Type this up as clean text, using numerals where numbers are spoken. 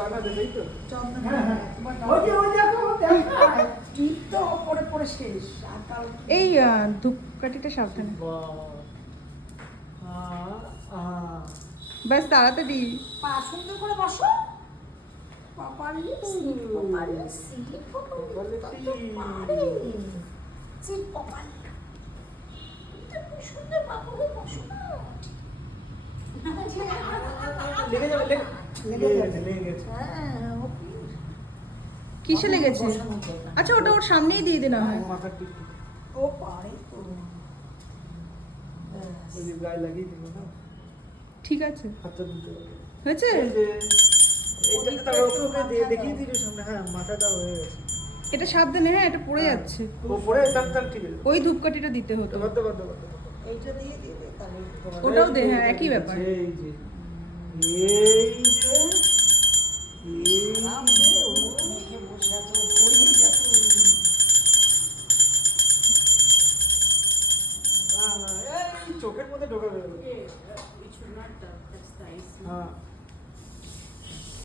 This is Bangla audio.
চন্দনা দেবেই তো? চন্দন হ্যাঁ, হ্যাঁ। তোমার ওই যে দেখো, দেখো। টিপ তো পরে পরে শেষ আর কাল এই ধূপকাঠিটা সাবধানে। ব্যাস তাড়াতাড়ি। পা সুন্দর করে বসো পাপারি স্লিপ পাপারি স্লিপ পাপারি স্লিপ পাপারি তুমি সুন্দর বাবুকে বসো না লেগে যাবে, লেগে গেছে। হ্যাঁ ওকে কিসে লেগেছে? আচ্ছা ওটা ওর সামনেই দিয়ে দিন হয়। মাথার টিপ ও পারে তো ওই যে গায়ে লাগিয়ে দিল না, ঠিক আছে, হাতটা দিতে হবে। হয়েছে? এই যে এইটাকে তাহলে ওকে ওকে দেখিয়ে দিল সামনে। হ্যাঁ, মাথাটা হয়ে গেছে। এটা সাবধানে, হ্যাঁ এটা পড়ে যাচ্ছে। ও পরে তার ঠিক আছে। ওই ধূপকাঠিটা দিতে হতো। বাদ বাদ বাদ। এইটা দিয়ে দিবে তাহলে ওটাও দে, হ্যাঁ একই ব্যাপার। এই যে এই যে নাম দে ও মেখে বসে আছে ও পড়েই যাচ্ছে না না, এই চোখের মধ্যে ঢোকাবে। It should not, that's the ice. হ্যাঁ